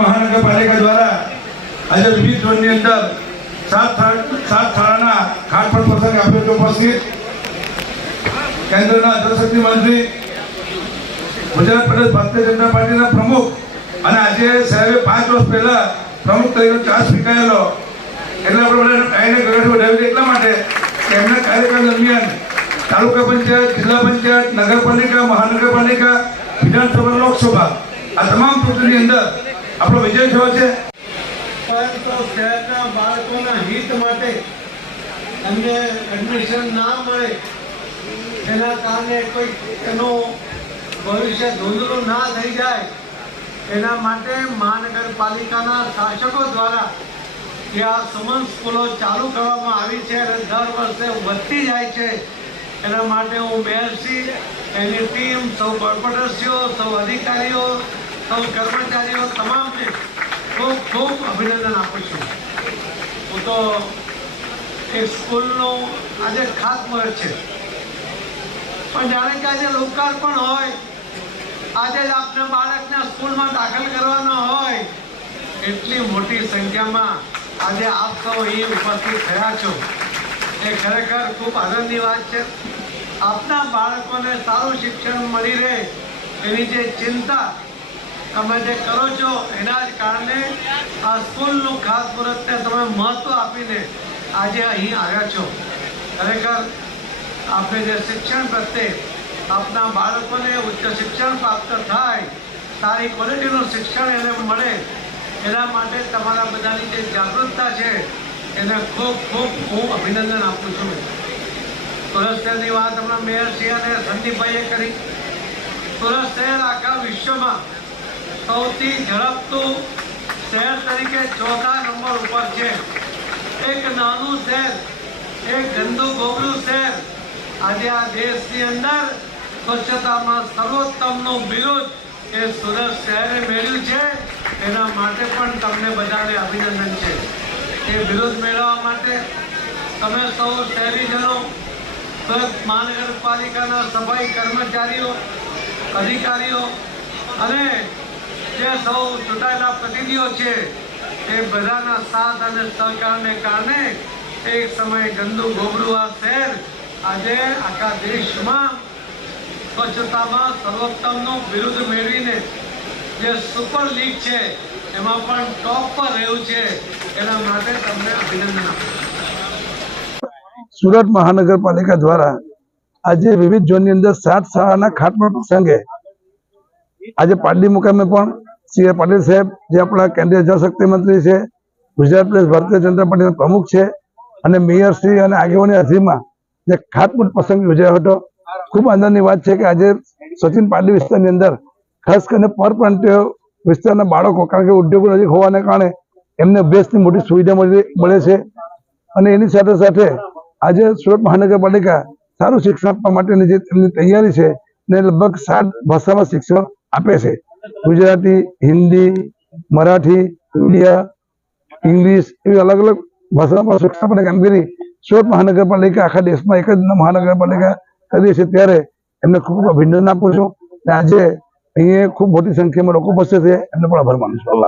મહાનગરપાલિકા દ્વારા આજે વિવિધ ઝોનની અંદર સાત શાળાના ખાતપટ પ્રસંગ આપ્યો છે. ઉપસ્થિત કેન્દ્રના જળશક્તિ મંત્રી, ગુજરાત પ્રદેશ ભારતીય જનતા પાર્ટીના પ્રમુખ અને આજે સાહેબે 5 વર્ષ પહેલા પ્રમુખ તરીકે ચાર્જ સ્વીકારેલો એટલા પ્રમાણે ટાઈને ગગડો વધાવી એટલા માટે કે એમના કાર્યકાળ દરમિયાન તાલુકા પંચાયત, જિલ્લા પંચાયત, નગરપાલિકા, મહાનગરપાલિકા, વિધાનસભા, લોકસભા આ તમામ ચૂંટણીની અંદર આપણો વિજય થયો છે. પરંતુ શહેરના બાળકોના હિત માટે એમને એડમિશન ના મળે એના કારણે કોઈ એનું ભવિષ્ય ધૂંધળું ના થઈ જાય એના માટે મહાનગરપાલિકાના શાસકો દ્વારા ત્યાં સુમન સ્કૂલો ચાલુ કરવામાં આવી છે અને દર વર્ષે વધતી જાય છે. એના માટે હું મેયરશ્રી, એની ટીમ, સૌ કોર્પોરેટરશ્રીઓ, સૌ અધિકારીઓ, સૌ કર્મચારીઓ તમામને ખૂબ ખૂબ અભિનંદન આપું છું. હું તો એક સ્કૂલનું આજે ખાતમુહૂર્ત છે, પણ જાણે કે આજે લોકાર્પણ હોય, આજે જ આપના બાળકને સ્કૂલમાં દાખલ કરવાનો હોય, એટલી મોટી સંખ્યામાં આજે આપ સૌ અહીં ઉપસ્થિત થયા છો એ ખરેખર ખૂબ આનંદની વાત છે. આપના બાળકોને સારું શિક્ષણ મળી રહે એની જે ચિંતા તમે જે કરો છો એના જ કારણે આ સ્કૂલનું ખાતમુહૂર્તને તમે મહત્વ આપીને આજે અહીં આવ્યા છો. ખરેખર આપણે જે શિક્ષણ પ્રત્યે આપના બાળકોને ઉચ્ચ શિક્ષણ પ્રાપ્ત થાય, સારી ક્વોલિટીનું શિક્ષણ એને મળે એના માટે તમારા બધાની જે જાગૃતતા છે એને ખૂબ ખૂબ હું અભિનંદન આપું છું. સુરત શહેરની વાત હમણાં મેયરશ્રી અને સંદીપભાઈએ કરી. સુરત શહેર આખા વિશ્વમાં સૌથી ઝડપતું શહેર તરીકે 4થા નંબર ઉપર છે. એક નાનું શહેર, એક ગંદુ ગોબરું શહેર આજે આ દેશની અંદર સ્વચ્છતામાં સર્વોત્તમનું બિરુદ એ સુરત શહેરે મેળવ્યું છે. એના માટે પણ તમને બધાને અભિનંદન છે. એ બિરુદ મેળવવા માટે તમે સૌ શહેરીજનો, સુરત મહાનગરપાલિકાના સફાઈ કર્મચારીઓ, અધિકારીઓ અને જે સૌ ચૂંટાયેલા પ્રતિનિધિઓ છે એ બધાના સાથ અને સહકારને કારણે એક સમયે ગંદુ ગોબરું આ શહેર આજે આખા દેશમાં સ્વચ્છતામાં સર્વોત્તમનું બિરુદ મેળવીને જે સુપર લીગ છે એમાં પણ ટોપ પર રહ્યું છે. એના માટે તમને અભિનંદન આપું. સુરત મહાનગરપાલિકા દ્વારા આજે વિવિધ ઝોનની અંદર 7 શાળાના ખાતમુહૂર્ત પ્રસંગે આજે પાટડી મુકામે પણ સી આર પાટીલ સાહેબ, જે આપણા કેન્દ્રીય જળશક્તિ મંત્રી છે, ગુજરાત પ્રદેશ ભારતીય જનતા પાર્ટીના પ્રમુખ છે, અને મેયરશ્રી અને આગેવાનની હાજરીમાં જે ખાતમુહૂર્ત પ્રસંગ યોજાયો હતો. ખૂબ આનંદની વાત છે કે આજે સચિન પાટડી વિસ્તારની અંદર ખાસ કરીને પરપ્રાંતીય વિસ્તારના બાળકો, કારણ કે ઉદ્યોગો નજીક હોવાને કારણે એમને અભ્યાસની મોટી સુવિધા મળે છે. અને એની સાથે સાથે આજે સુરત મહાનગરપાલિકા સારું શિક્ષણ આપવા માટેની જે તેમની તૈયારી છે ને લગભગ 7 ભાષામાં શિક્ષણ આપે છે. ગુજરાતી, હિન્દી, મરાઠી, ઉડિયા, ઇંગ્લિશ એવી અલગ અલગ ભાષામાં શિક્ષણ આપવાની કામગીરી સુરત મહાનગરપાલિકા આખા દેશમાં એક જ મહાનગરપાલિકા કરી છે. ત્યારે એમને ખૂબ અભિનંદન આપું છું. આજે અહીંયા ખૂબ મોટી સંખ્યામાં લોકો ઉપસ્થિત છે, એમને પણ આભાર માનું છું.